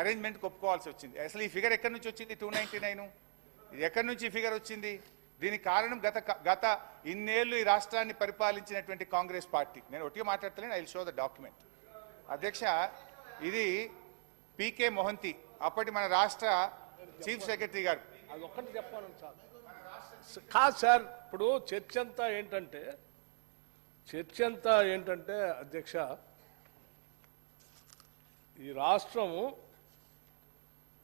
అరేంజ్మెంట్కి ఒప్పుకోవాల్సి వచ్చింది. అసలు ఈ ఫిగర్ ఎక్కడి నుంచి వచ్చింది? టూ నైంటీ నైన్ ఎక్కడి నుంచి ఈ ఫిగర్ వచ్చింది? దీనికి కారణం గత గత ఇన్నేళ్ళు ఈ రాష్ట్రాన్ని పరిపాలించినటువంటి కాంగ్రెస్ పార్టీ. నేను ఒట్టిగా మాట్లాడతలేను ఐ షో ద డాక్యుమెంట్ అధ్యక్ష ఇది పీకే మొహంతి అప్పటి మన రాష్ట్ర చీఫ్ సెక్రటరీ గారు. అది ఒక్కటి చెప్పాను సార్. కాదు సార్ ఇప్పుడు చర్చ అంతా ఏంటంటే చర్చ అంతా ఏంటంటే అధ్యక్ష ఈ రాష్ట్రము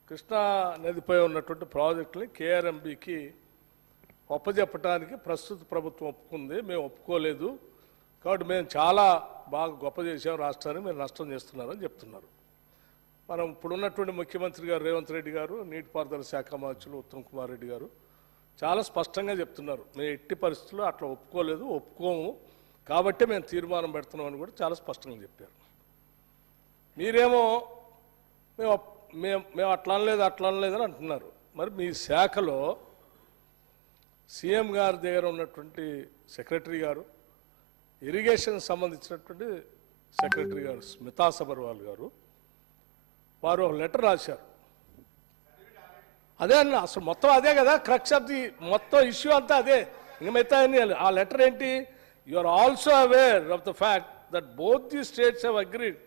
కృష్ణా నదిపై ఉన్నటువంటి ప్రాజెక్టుని కేఆర్ఎంబికి ఒప్పజెప్పడానికి ప్రస్తుత ప్రభుత్వం ఒప్పుకుంది. మేము ఒప్పుకోలేదు. కాబట్టి మేము చాలా బాగా గొప్ప చేసాం రాష్ట్రాన్ని. మీరు నష్టం చేస్తున్నారని చెప్తున్నారు. మనం ఇప్పుడున్నటువంటి ముఖ్యమంత్రి గారు రేవంత్ రెడ్డి గారు నీటిపారుదల శాఖ మంత్రులు ఉత్తమ్ కుమార్ రెడ్డి గారు చాలా స్పష్టంగా చెప్తున్నారు. మేము ఎట్టి పరిస్థితుల్లో అట్లా ఒప్పుకోలేదు ఒప్పుకోము. కాబట్టి మేము తీర్మానం పెడుతున్నామని కూడా చాలా స్పష్టంగా చెప్పారు. మీరేమో మేము మేము మేము అట్లా అనలేదు అట్లా అనలేదు అని అంటున్నారు. మరి మీ శాఖలో సీఎం గారి దగ్గర ఉన్నటువంటి సెక్రటరీ గారు ఇరిగేషన్ సంబంధించినటువంటి సెక్రటరీ గారు స్మితా సబర్వాల్ గారు వారు ఒక లెటర్ రాశారు. అదే అన్న అసలు మొత్తం అదే కదా క్రక్స్ ఆఫ్ ది మొత్తం ఇష్యూ అంతా అదే. ఇంక మిగతా ఆ లెటర్ ఏంటి? You are also aware of the fact that both the states have agreed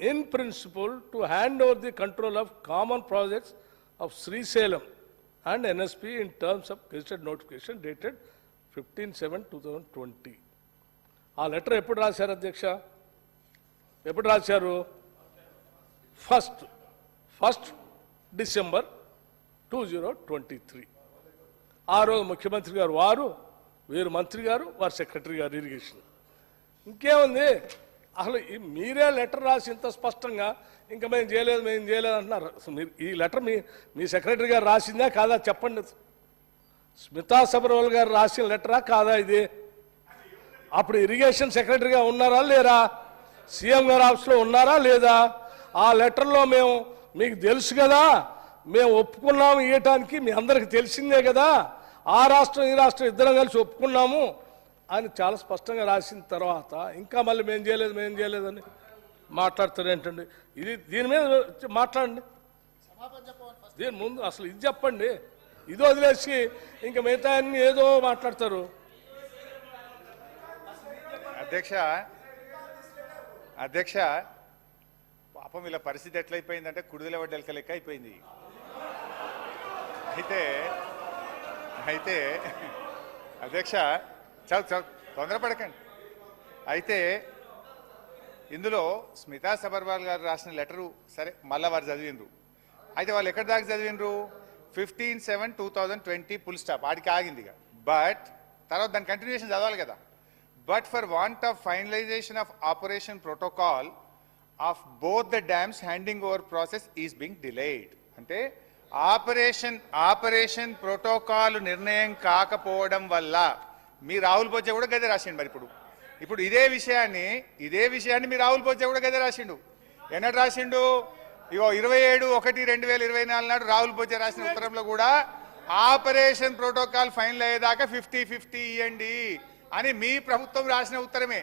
in principle to hand over the control of common projects of Srisailam and NSP in terms of gazetted notification dated fifteen seven two thousand twenty ఆ letter ఎప్పుడు రాశారు అధ్యక్ష? ఎప్పుడు రాశారు? First first December two zero twenty three. ఆ రోజు ముఖ్యమంత్రి గారు వారు వీరు మంత్రి గారు వారు సెక్రటరీ గారు ఇరిగేషన్. ఇంకేముంది? అసలు మీరే లెటర్ రాసి ఇంత స్పష్టంగా ఇంకా మేము చేయలేదు మేము చేయలేదు అంటున్నారు. మీరు ఈ లెటర్ మీ మీ సెక్రటరీ గారు రాసిందా కాదా చెప్పండి. స్మితా సబర్వాల్ గారు రాసిన లెటరా కాదా ఇది? అప్పుడు ఇరిగేషన్ సెక్రటరీగా ఉన్నారా లేరా? సీఎం గారు ఆఫీస్లో ఉన్నారా లేదా? ఆ లెటర్లో మేము మీకు తెలుసు కదా మేము ఒప్పుకున్నాము ఇవ్వటానికి మీ అందరికి తెలిసిందే కదా. ఆ రాష్ట్రం ఈ రాష్ట్రం ఇద్దరం కలిసి ఒప్పుకున్నాము. అని చాలా స్పష్టంగా రాసిన తర్వాత ఇంకా మళ్ళీ మేము చేయలేదు మేము చేయలేదని మాట్లాడుతారు ఏంటండి ఇది దీని మీద మాట్లాడండి. దీని ముందు అసలు ఇది చెప్పండి. ఇది వదిలేసి ఇంకా మిగతా అన్ని ఏదో మాట్లాడతారు. అధ్యక్ష అధ్యక్ష పాపం ఇలా పరిస్థితి ఎట్లయిపోయిందంటే కుడిదల వడ్డెలక లెక్క అయిపోయింది. అయితే అయితే అధ్యక్ష చాలు చాలు. తొందరపడకండి. అయితే ఇందులో స్మితా సబర్వాల్ గారు రాసిన లెటరు సరే మళ్ళా వారు చదివిండ్రు. అయితే వాళ్ళు ఎక్కడి దాకా చదివిండ్రు? Fifteen seven two thousand twenty full stop. ఆడికి ఆగింది ఇక. బట్ తర్వాత దాని కంటిన్యూషన్ చదవాలి కదా. But for want of finalisation of operation protocol of both the dams handing over process is being delayed. అంటే ఆపరేషన్ ఆపరేషన్ ప్రోటోకాల్ నిర్ణయం కాకపోవడం వల్ల మీ రాహుల్ పోచే కూడా గదే రాసిండు మరి ఇప్పుడు. ఇప్పుడు ఇదే విషయాన్ని ఇదే విషయాన్ని మీ రాహుల్ పోచే కూడా గదే రాసిండు. ఎన్నడు రాసిండు? ఇగో ఇరవై ఏడు ఒకటి రెండు వేల ఇరవై నాలుగు నాడు రాహుల్ పోచే రాసిన ఉత్తరంలో కూడా ఆపరేషన్ ప్రోటోకాల్ ఫైనల్ అయ్యేదాకా ఫిఫ్టీ ఫిఫ్టీ ఇవ్వండి అని మీ ప్రభుత్వం రాసిన ఉత్తరమే.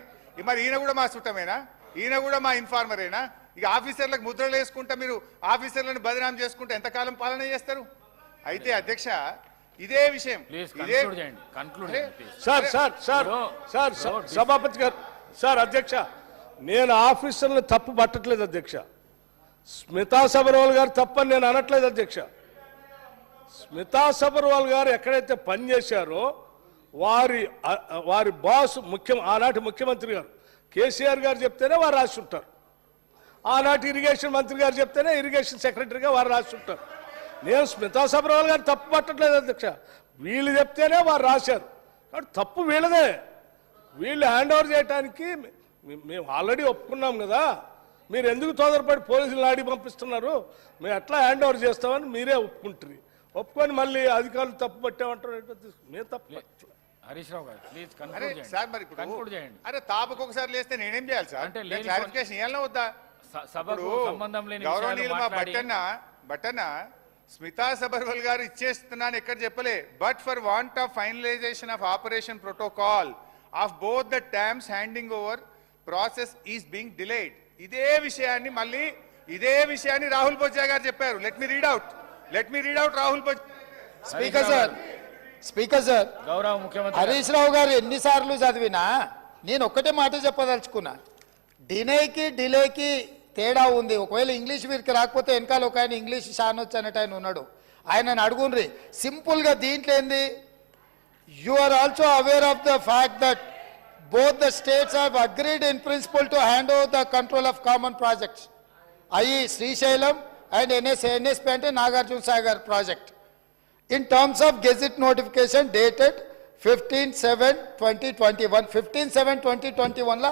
మరి ఈయన కూడా మా చుట్టమేనా ఈయన కూడా మా ఇన్ఫార్మరేనా? ఇక ఆఫీసర్లకు ముద్రలు వేసుకుంటా మీరు ఆఫీసర్లను బదనాం చేసుకుంటే ఎంతకాలం పాలన చేస్తారు? అయితే అధ్యక్ష ఇదే విషయం. ప్లీజ్ ఇదే కన్క్లూడ్ చేయండి. కన్క్లూడ్ అరే, చేయండి please sir sir sir sir సభాపతి గారు సార్ అధ్యక్ష నేను ఆఫీసర్ని తప్పు పట్టట్లేదు అధ్యక్ష. స్మితా సబర్వాల్ గారు తప్పని నేను అనట్లేదు అధ్యక్ష. స్మితా సబర్వాల్ గారు ఎక్కడైతే పనిచేశారో వారి వారి బాస్ ముఖ్యం ఆనాటి ముఖ్యమంత్రి గారు కేసీఆర్ గారు చెప్తేనే వారు రాసి ఉంటారు. ఆనాటి ఇరిగేషన్ మంత్రి గారు చెప్తేనే ఇరిగేషన్ సెక్రటరీగా వారు రాసి ఉంటారు. నేను స్మితా సబర్వాల్ గారు తప్పు పట్టట్లేదు అధ్యక్ష. వీళ్ళు చెప్తేనే వారు రాశారు. కాబట్టి తప్పు వీళ్ళదే. వీళ్ళు హ్యాండ్ ఓవర్ చేయడానికి మేము ఆల్రెడీ ఒప్పుకున్నాం కదా. మీరు ఎందుకు తొందరపడి పోలీసులు ఆడి పంపిస్తున్నారు? మేము ఎట్లా హ్యాండ్ ఓవర్ చేస్తామని మీరే ఒప్పుకుంటారు ఒప్పుకొని మళ్ళీ అధికారులు తప్పు పట్టామంటారు మేము తప్పు. హరీష్ రావు గారు ప్లీజ్ సార్ మరి ఇప్పుడు కన్క్లూడ్ చేయండి. అరే తాపకు ఒకసారి లేస్తే నేనేం చేయాలి సార్? అంటే నేను లేని క్లారిఫికేషన్ ఇవ్వాలన్నా వద్దా? స- సభకు ఇప్పుడు సంబంధం లేని విషయాలు గౌరవనీయులు మా మాట్లాడి బట్టన్న బట్టన్న స్మితా సబర్వల్ గారు ఇచ్చేస్తున్నాను ఎక్కడ చెప్పలే. But for want of finalisation of operation protocol of both the dams handing over process is being delayed ఇదే విషయాన్ని మళ్ళీ ఇదే విషయాన్ని రాహుల్ బొజ్జా గారు చెప్పారు. Let me read out let me read out Rahul Bojja speaker sir speaker sir. గౌరవ ముఖ్యమంత్రి హరీష్ రావు గారు ఎన్నిసార్లు చదివినా నేను ఒక్కటే మాట చెప్పదలుచుకున్నా. డినేకి డిలేకి తేడా ఉంది. ఒకవేళ ఇంగ్లీష్ వీరికి రాకపోతే వెనకాల ఒక ఆయన ఇంగ్లీష్ షానొచ్చు అనేట ఆయన ఉన్నాడు. ఆయనను అడుగుండ్రి సింపుల్గా దీంట్లో ఏంది? You are also aware of the fact that both the states have agreed in principle to hand over the control of common projects అయి శ్రీశైలం అండ్ ఎన్ఎస్ ఎన్ఎస్పి అంటే Nagarjuna Sagar project in terms of gazette notification dated 15/7/2021 15/7/2021 లా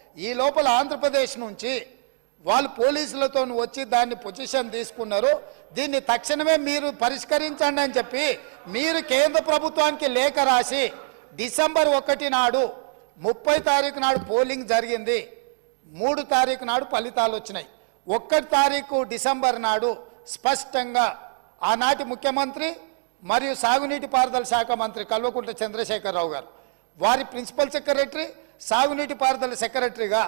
ఈ లోపల ఆంధ్రప్రదేశ్ నుంచి వాళ్ళు పోలీసులతో వచ్చి దాన్ని position తీసుకున్నారు. దీన్ని తక్షణమే మీరు పరిష్కరించండి అని చెప్పి మీరు కేంద్ర ప్రభుత్వానికి లేఖ రాసి డిసెంబర్ ఒకటి నాడు ముప్పై తారీఖు నాడు పోలింగ్ జరిగింది. మూడు తారీఖు నాడు ఫలితాలు వచ్చినాయి. ఒక్కటి తారీఖు డిసెంబర్ నాడు స్పష్టంగా ఆనాటి ముఖ్యమంత్రి మరియు సాగునీటి పారుదల శాఖ మంత్రి కల్వకుంట్ల చంద్రశేఖరరావు గారు వారి ప్రిన్సిపల్ సెక్రటరీ సాగునీటి పారుదల సెక్రటరీగా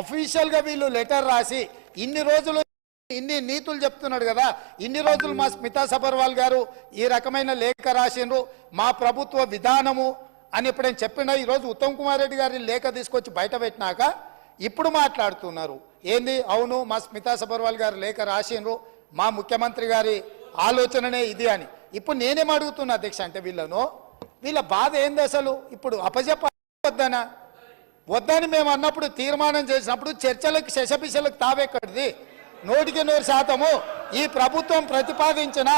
అఫీషియల్గా వీళ్ళు లెటర్ రాసి ఇన్ని రోజులు ఇన్ని నీతులు చెప్తున్నాడు కదా ఇన్ని రోజులు మా స్మితా సబర్వాల్ గారు ఈ రకమైన లేఖ రాసిండ్రు మా ప్రభుత్వ విధానము అని ఎప్పుడైనా చెప్పిన ఈరోజు ఉత్తమ్ కుమార్ రెడ్డి గారి లేఖ తీసుకొచ్చి బయట పెట్టినాక ఇప్పుడు మాట్లాడుతున్నారు. ఏంది? అవును మా స్మితా సబర్వాల్ గారు లేఖ రాసిండ్రు మా ముఖ్యమంత్రి గారి ఆలోచననే ఇది అని. ఇప్పుడు నేనేం అడుగుతున్నా అధ్యక్ష అంటే వీళ్ళను వీళ్ళ బాధ ఏంది అసలు? ఇప్పుడు అపజెప్పద్దనా వద్దని మేము అన్నప్పుడు తీర్మానం చేసినప్పుడు చర్చలకు శశపిశలకు తావెక్కడిది? నూటికి నూరు శాతము ఈ ప్రభుత్వం ప్రతిపాదించిన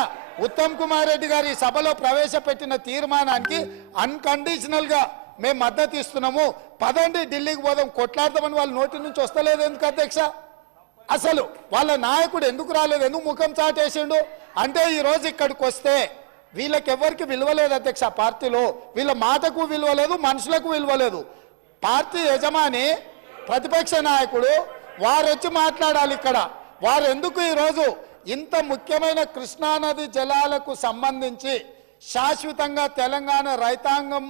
ఉత్తమ్ కుమార్ రెడ్డి గారి సభలో ప్రవేశపెట్టిన తీర్మానానికి అన్కండిషనల్గా మేము మద్దతు ఇస్తున్నాము. పదండి ఢిల్లీకి పోదాం. కొట్లాడదామని వాళ్ళ నోటి నుంచి వస్తలేదు ఎందుకు అధ్యక్ష? అసలు వాళ్ళ నాయకుడు ఎందుకు రాలేదు? ఎందుకు ముఖం చాటేసిండు? అంటే ఈరోజు ఇక్కడికి వస్తే వీళ్ళకి ఎవరికి అధ్యక్ష పార్టీలో. వీళ్ళ మాటకు విలువ లేదు మనుషులకు విలువ లేదు. పార్టీ యజమాని ప్రతిపక్ష నాయకుడు వారు వచ్చి మాట్లాడాలి ఇక్కడ. వారు ఎందుకు ఈరోజు ఇంత ముఖ్యమైన కృష్ణానది జలాలకు సంబంధించి శాశ్వతంగా తెలంగాణ రైతాంగం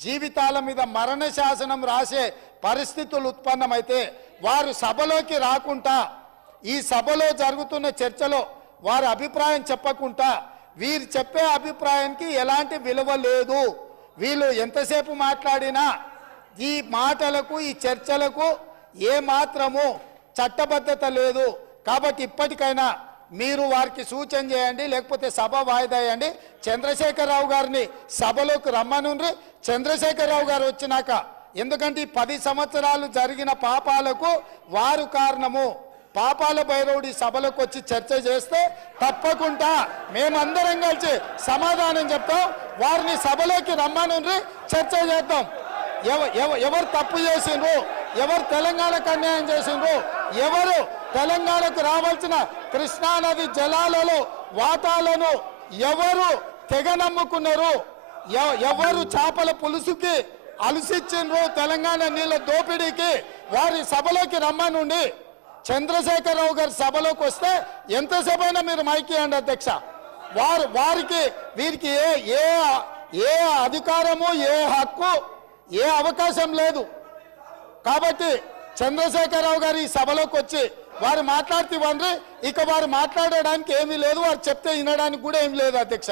జీవితాల మీద మరణ శాసనం రాసే పరిస్థితులు ఉత్పన్నమైతే వారు సభలోకి రాకుండా ఈ సభలో జరుగుతున్న చర్చలో వారి అభిప్రాయం చెప్పకుండా వీరు చెప్పే అభిప్రాయానికి ఎలాంటి విలువ లేదు. వీళ్ళు ఎంతసేపు మాట్లాడినా ఈ మాటలకు ఈ చర్చలకు ఏ మాత్రము చట్టబద్ధత లేదు. కాబట్టి ఇప్పటికైనా మీరు వారికి సూచన చేయండి లేకపోతే సభ వాయిదా వేయండి. చంద్రశేఖరరావు గారిని సభలోకి రమ్మనుండ్రి. చంద్రశేఖరరావు గారు వచ్చినాక ఎందుకంటే ఈ పది సంవత్సరాలు జరిగిన పాపాలకు వారు కారణము. పాపాల భైరవుడి సభలకు వచ్చి చర్చ చేస్తే తప్పకుండా మేమందరం కలిసి సమాధానం చెప్తాం. వారిని సభలోకి రమ్మనుండ్రి చర్చ చేద్దాం. ఎవరు తప్పు చేసిండ్రు? ఎవరు తెలంగాణకు అన్యాయం చేసిండ్రు? ఎవరు తెలంగాణకు రావాల్సిన కృష్ణానది జలాలలో వాతాలను ఎవరు తెగ నమ్ముకున్నారు ఎవ- ఎవరు చేపల పులుసుకి అలసిచ్చిండ్రు తెలంగాణ నీళ్ళ దోపిడీకి? వారి సభలోకి రమ్మనుండి. చంద్రశేఖరరావు గారి సభలోకి వస్తే ఎంతసేపు అయినా మీరు మైకి అండి అధ్యక్ష. వారు వారికి వీరికి ఏ ఏ ఏ అధికారము ఏ హక్కు ఏ అవకాశం లేదు. కాబట్టి చంద్రశేఖరరావు గారు ఈ సభలోకి వచ్చి వారు మాట్లాడుతూ ఇక వారు మాట్లాడడానికి ఏమీ లేదు. వారు చెప్తే వినడానికి కూడా ఏమి లేదు అధ్యక్ష.